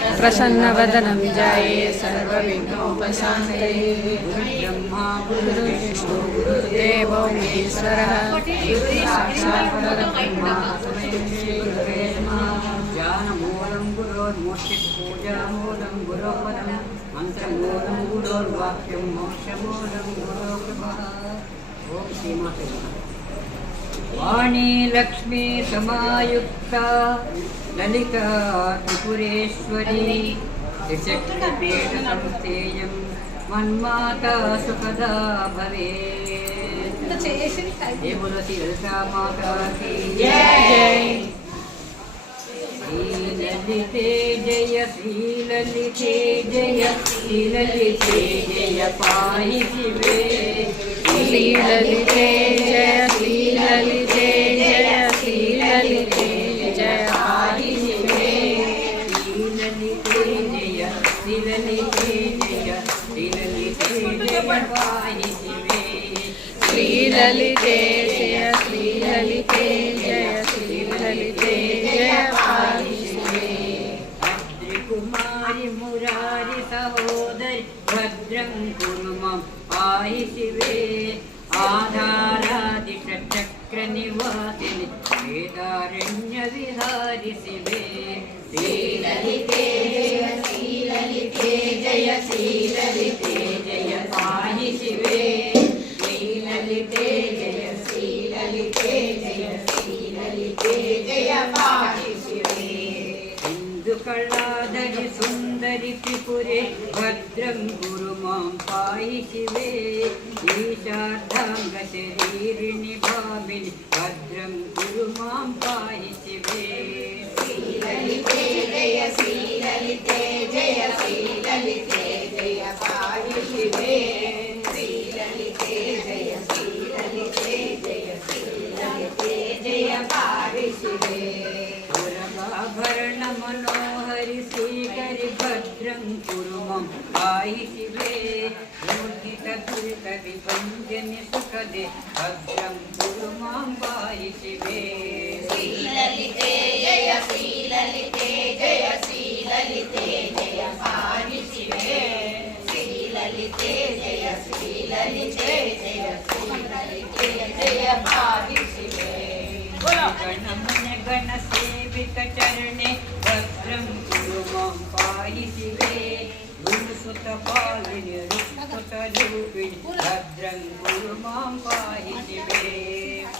प्रसन्नवदनं ध्याये सर्वविघ्नोपशान्तये। ब्रह्मा गुरुर्विष्णु गुरुर्देवो महेश्वरः साक्षात् परब्रह्म तस्मै श्री गुरवे नमः। ज्ञानमूलं गुरोर्मोक्षपूजामूलं गुरोपदं मंत्रमूलं गुरोर्वाक्यं मोक्षमूलं गुरोकृपः। ओम श्रीमाते नमः। वाणी लक्ष्मी समायुक्ता ललिता त्रिपुरेश्वरी त्रिशक्तिपीठसंस्थेयं मन्माता सुखदा भवेत्। जय बोलो श्री ललिता माता की जय। श्रीललिते जय श्रीललिते जय श्रीललिते जय पाहि शिवे। श्रीललिते जय श्रीललिते जय श्रीललिते जय पाहि शिवे। श्रीललिते जय श्रीललिते जय श्रीललिते जय पाहि शिवे। श्रीललिते जय श्रीललिते जय श्रीललिते जय पाहि शिवे। भद्रकुमारि मुरारि सहोदरि भद्रं कुरु मम पाहि शिवे। आधारादिषट्चक्रनिवासिनि वेदारण्यविहारि शिवे। श्रीललिते जय श्रीललिते जय श्रीललिते जय पाहि शिवे। श्रीललिते जय श्रीललिते जय श्रीललिते जय पाहि शिवे। हिन्दुकलाधरि सुन्दरि त्रिपुरे भद्रं गुरु मां पाहि शिवे। ईशार्धाङ्गशरीरिणि भामिनि भद्रं गुरु मां पाहि शिवे। श्रीललिते जय श्रीललिते जय श्रीललिते जय पाहि शिवे। श्रीललिते जय श्रीललिते जय श्रीललिते जय पाहि शिवे। पुरभाभरण मनोहरि श्रीकरि भद्रं कुरु मम पाहि शिवे। मूर्तितदुरितविभञ्जनि सुखदे भद्रं कुरु मां पाहि शिवे। श्रीललिते जय श्रीललिते जय श्रीललिते जय पाहि शिवे। श्रीललिते जय श्रीललिते जय श्रीललिते जय पाहि शिवे। गणमन गणसेवित चरणे भद्रं कुरु मां पाहि शिवे। गुरुसुत पालिनि रुक्सुत रूपिणि भद्रं कुरु मां पाहि शिवे।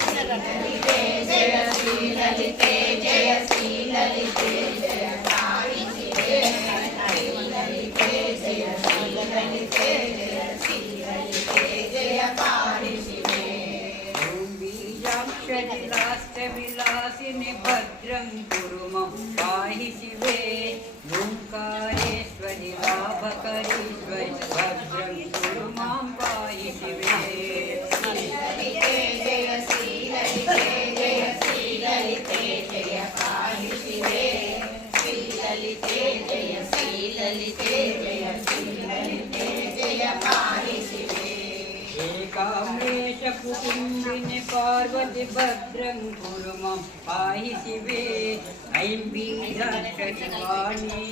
श्रीललिते जय श्रीललिते जय श्रीललिते जय पाहि शिवे। श्रीललिते जय श्रीललिते जय श्रीललिते जय पाहि शिवे। बीजाक्षरिलाष्टविलासिनि भद्रं कुरु मम पाहि शिवे। ओंकारेश्वरि लाभकरीश्वरि भद्रं कुरु मां पाहि शिवे। श्रीललिते जय श्रीललिते जय श्रीललिते जय पाहि शिवे। श्रीललिते जय श्रीललिते जय श्रीललिते जय पाहि शिवे। एकाम्रेश कुटुम्बिनि पार्वति भद्रं कुरु मम पाहि शिवे। ऐं बीजाक्षरि वाणी